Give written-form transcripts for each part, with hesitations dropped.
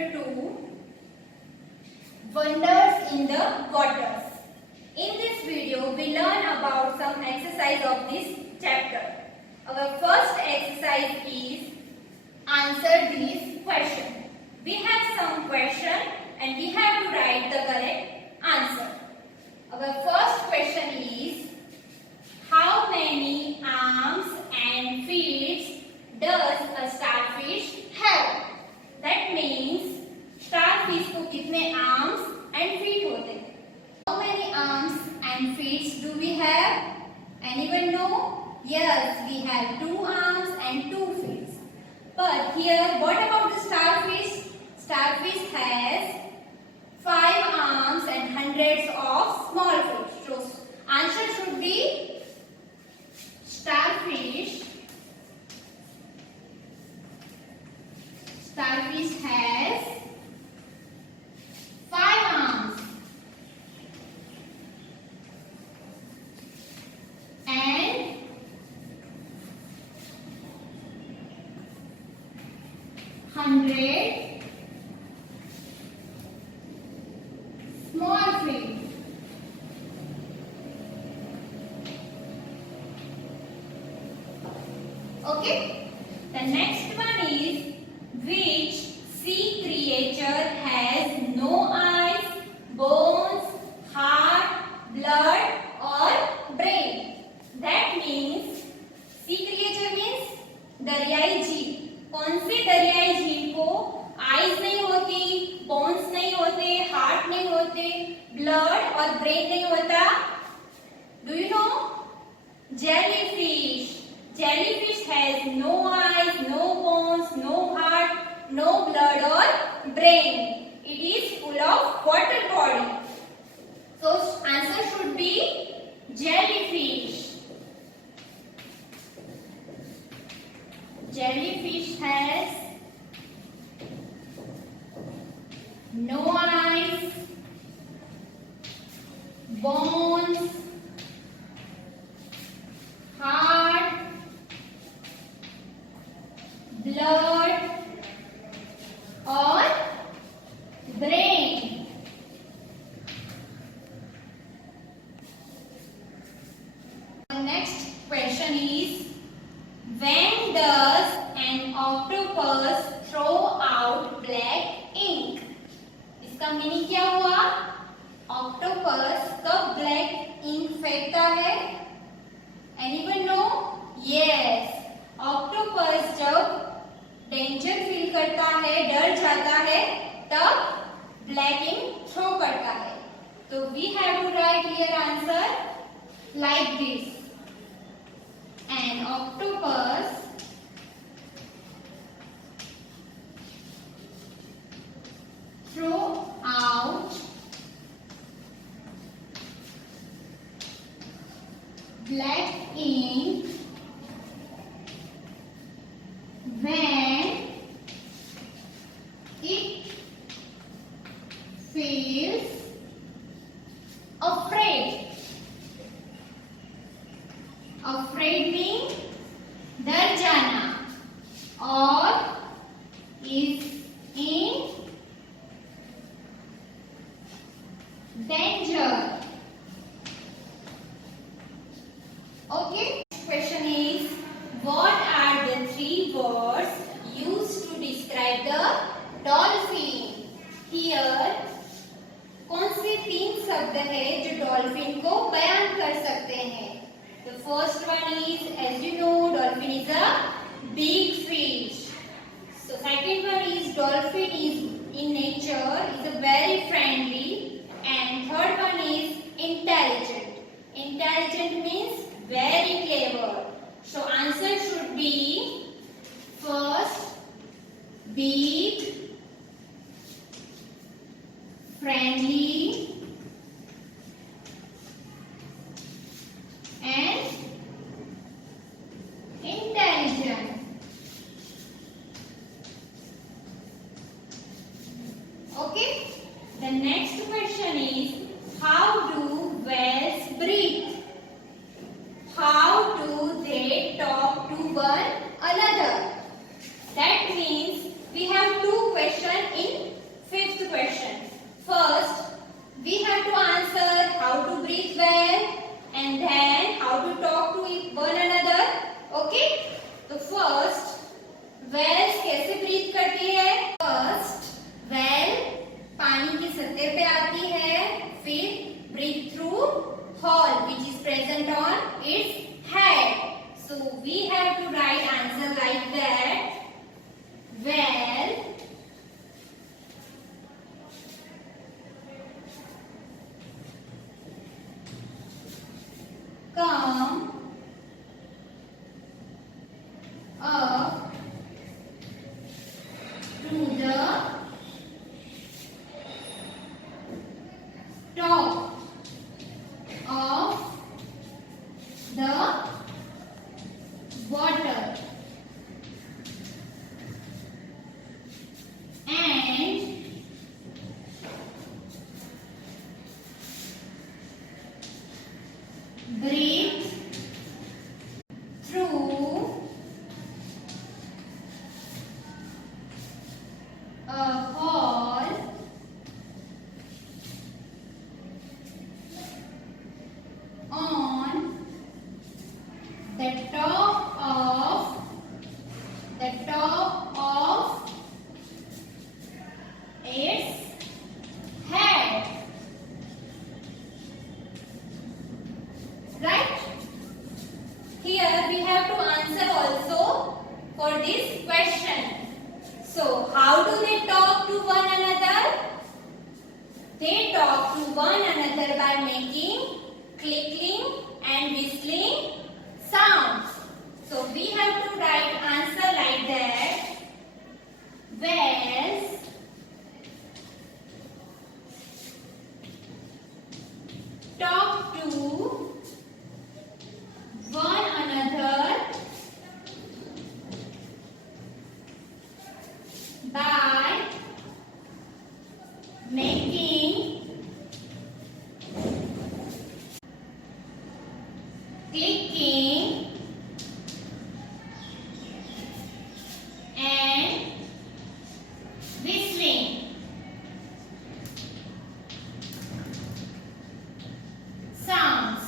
chapter 2, Wonders in the Waters. In this video, we learn about some exercise of this chapter. Our first exercise is answer these questions. We have some question and we have to write the correct answer. Our first question is, how many arms and feet does a starfish have? That means starfish को कितने arms and feet होते हैं? How many arms and feet do we have? Anyone know? Yes, we have 2 arms and 2 feet. But here, what about the starfish? Starfish has 5 arms and hundreds of small fish. So answer should be starfish. Starfish has 5 arms and 100 small fish. Okay. The next one is, which sea creature has no eyes, bones, heart, blood or brain? That means sea creature means दरियाई जीव. कौन सी दरियाई जीव को eyes नहीं होती, bones नहीं होते, हार्ट नहीं होते, ब्लड और ब्रेन नहीं होता? Do you know? Jellyfish. Jellyfish has no eyes, no bones, no heart, no blood or brain. It is full of water body. So answer should be jellyfish. Jellyfish has no eyes, bones, heart, blood or brain. The next question is, when does an octopus throw out black ink? इसका meaning क्या हुआ? Octopus कब black ink फेंकता है? Anyone no? Yes, octopus जब danger feel करता है, डर जाता है, तब ब्लैक इंक थ्रो करता है. तो we have to write here answer like this. An octopus throw out black ink when it feels afraid. Afraid means डर जाना और is in danger. Okay. Question is, what are the 3 words used to describe the dolphin? Here, कौन से 3 शब्द है जो dolphin को बयान कर सकते हैं? The first one is, as you know, dolphin is a big fish. So second one is, dolphin is in nature is a very friendly, and third one is intelligent. Intelligent means very clever. So answer should be first, big, friendly and intelligent. Okay. The next question is, how do whales breathe? How do they talk to one another? That means we have 2 questions in A hall on the top of its head. Right? Here we have to answer also for this question. So, how do they talk to one another? They talk to one another by making clicking and whistling sounds. So, we have to write answer like that. Whales talk to one another by making clicking and whistling sounds.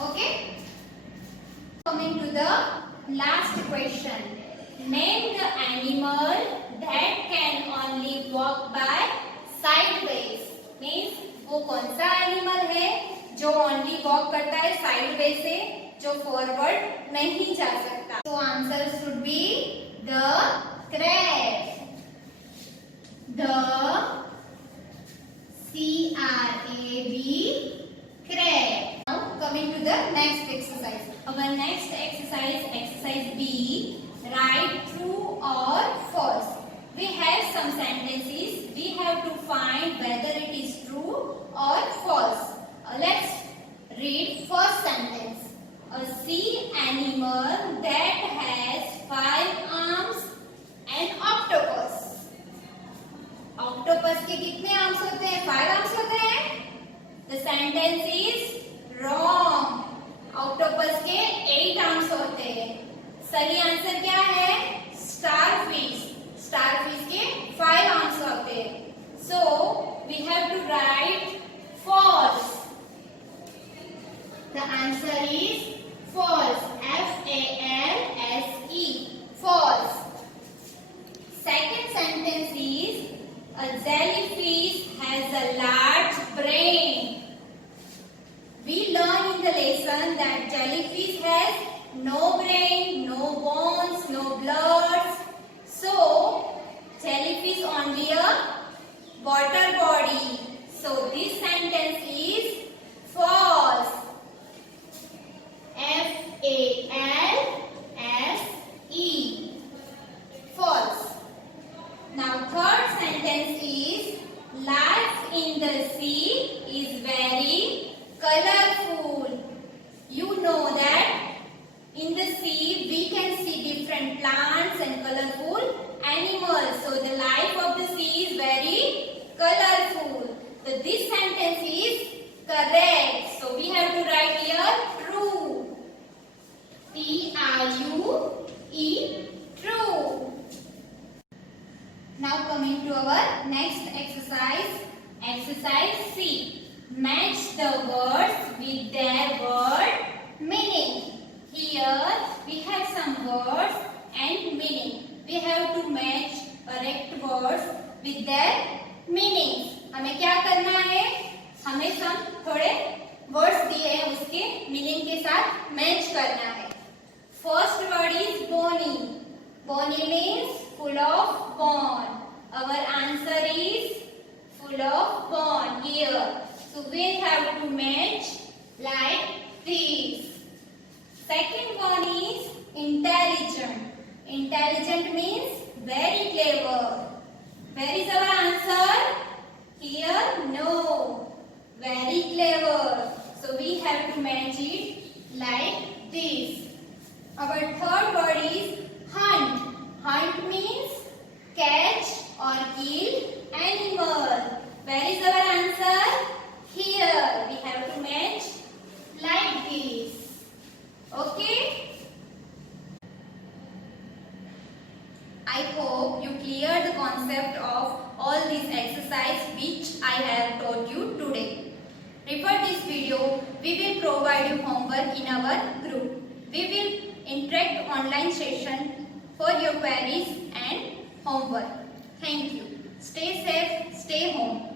Okay? Coming to the last question. Name the animal that can only walk by sideways. Means वो कौन सा animal है जो only walk करता है sideway से, जो forward नहीं जा सकता. So answer should be the crab. The C-R-A-B, crab. Now coming to the next exercise. Our next exercise, exercise B, write true or false. We have some sentences. We have to find whether it is true or false. Let's read first sentence. A sea animal that has 5 arms, an octopus. Octopus के कितने arms होते हैं? 5 arms होते हैं? The sentence is wrong. Octopus के 8 arms होते हैं. सही आंसर क्या है? Starfish. Starfish के 5 arms होते हैं. So we have to write false. The answer is false. F-A-L-S-E. False. Second sentence is a jellyfish has a large brain. We learn in the lesson that jellyfish has no brain, no bones, no blood. So jellyfish only a water body. So this sentence is false. F-A-L-S-E. False. Now third sentence is life in the sea is very colorful. You know that in the sea we can see different plants and colorful animals. So the life of the sea is very colorful. So this sentence is correct. So we have to write here true. T-R-U-E, true. Now coming to our next exercise. Exercise C. Match the words with their word meaning. Here we have some words and meaning. We have to match correct words with their meanings. हमें क्या करना है? हमें सब थोड़े words दिए हैं, उसके मीनिंग के साथ मैच करना है. First word is bony. Bony means full of bone. Our answer is full of bone here. So we have to match like this. Second one is intelligent. Intelligent means very clever. Where is our answer? Here, no. Very clever. So we have to match it like this. Our third word is hunt. Hunt means catch or kill animal. Where is our answer? Here. We have to match like this. Okay? We will provide you homework in our group. We will interact online session for your queries and homework. Thank you. Stay safe, stay home.